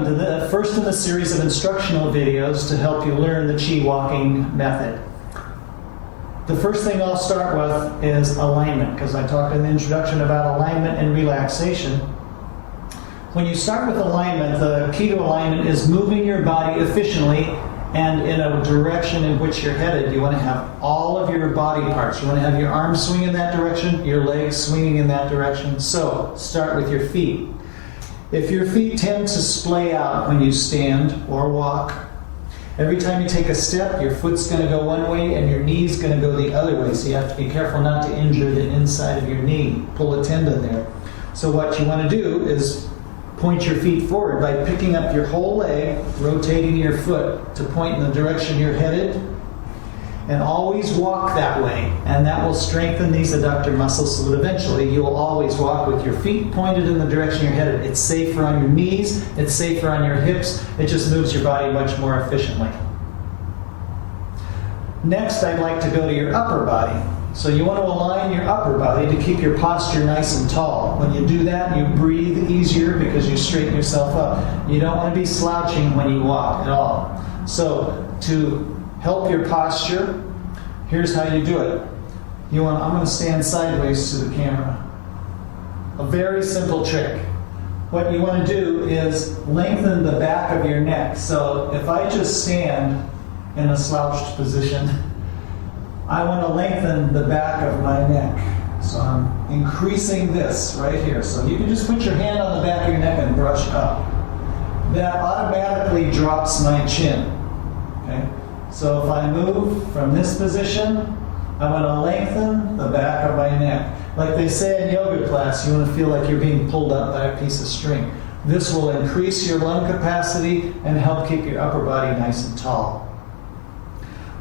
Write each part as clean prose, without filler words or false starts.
welcome to the first in a series of instructional videos to help you learn the Chi walking method. The first thing I'll start with is alignment, because I talked in the introduction about alignment and relaxation. When you start with alignment, the key to alignment is moving your body efficiently and in a direction in which you're headed. You want to have all of your body parts. You want to have your arms swing in that direction, your legs swinging in that direction. So start with your feet. If your feet tend to splay out when you stand or walk, every time you take a step, your foot's going to go one way and your knee's going to go the other way. So you have to be careful not to injure the inside of your knee, pull a tendon there. So what you want to do is point your feet forward by picking up your whole leg, rotating your foot to point in the direction you're headed, and always walk that way. And that will strengthen these adductor muscles so that eventually you will always walk with your feet pointed in the direction you're headed. It's safer on your knees, it's safer on your hips, it just moves your body much more efficiently. Next, I'd like to go to your upper body. So you want to align your upper body to keep your posture nice and tall. When you do that, you breathe easier because you straighten yourself up. You don't want to be slouching when you walk at all. So to help your posture, here's how you do it. I'm going to stand sideways to the camera. A very simple trick. What you want to do is lengthen the back of your neck. So if I just stand in a slouched position, I want to lengthen the back of my neck. So I'm increasing this right here. So you can just put your hand on the back of your neck and brush up. That automatically drops my chin. Okay? So if I move from this position, I want to lengthen the back of my neck. Like they say in yoga class, you want to feel like you're being pulled up by a piece of string. This will increase your lung capacity and help keep your upper body nice and tall.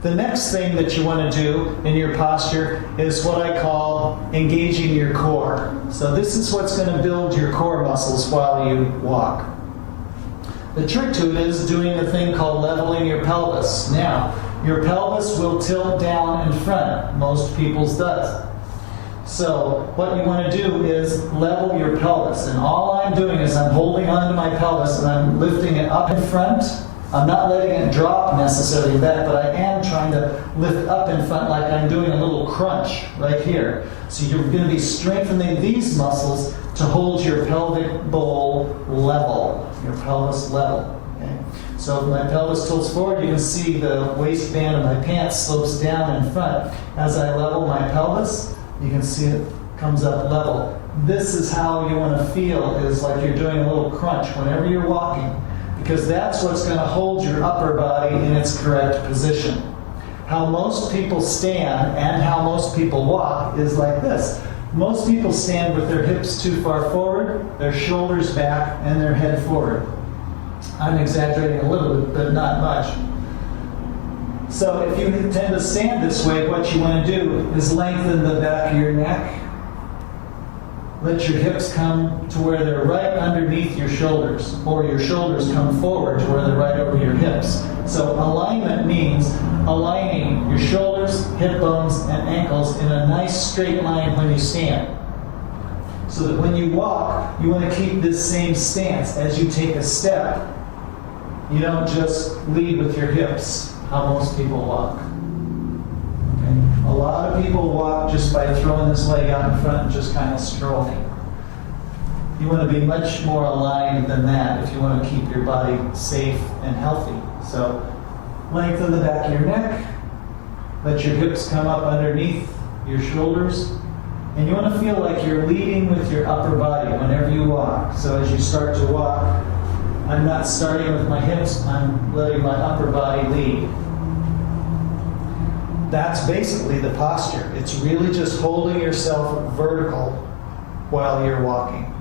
The next thing that you want to do in your posture is what I call engaging your core. So this is what's going to build your core muscles while you walk. The trick to it is doing a thing called leveling your pelvis. Now, your pelvis will tilt down in front. Most people's does. So what you want to do is level your pelvis. And all I'm doing is I'm holding onto my pelvis and I'm lifting it up in front. I'm not letting it drop necessarily back, but I am trying to lift up in front like I'm doing a little crunch right here. So you're going to be strengthening these muscles to hold your pelvic bowl level, your pelvis level. Okay? So if my pelvis tilts forward, you can see the waistband of my pants slopes down in front. As I level my pelvis, you can see it comes up level. This is how you want to feel, is like you're doing a little crunch whenever you're walking, because that's what's going to hold your upper body in its correct position. How most people stand and how most people walk is like this. Most people stand with their hips too far forward, their shoulders back, and their head forward. I'm exaggerating a little bit, but not much. So if you tend to stand this way, what you want to do is lengthen the back of your neck. Let your hips come to where they're right underneath your shoulders, or your shoulders come forward to where they're right over your hips. So alignment means aligning your shoulders, hip bones, and ankles in a nice straight line when you stand. So that when you walk, you want to keep this same stance as you take a step. You don't just lead with your hips, how most people walk. A lot of people walk just by throwing this leg out in front and just kind of strolling. You want to be much more aligned than that if you want to keep your body safe and healthy. So lengthen the back of your neck, let your hips come up underneath your shoulders, and you want to feel like you're leading with your upper body whenever you walk. So as you start to walk, I'm not starting with my hips, I'm letting my upper body lead. That's basically the posture. It's really just holding yourself vertical while you're walking.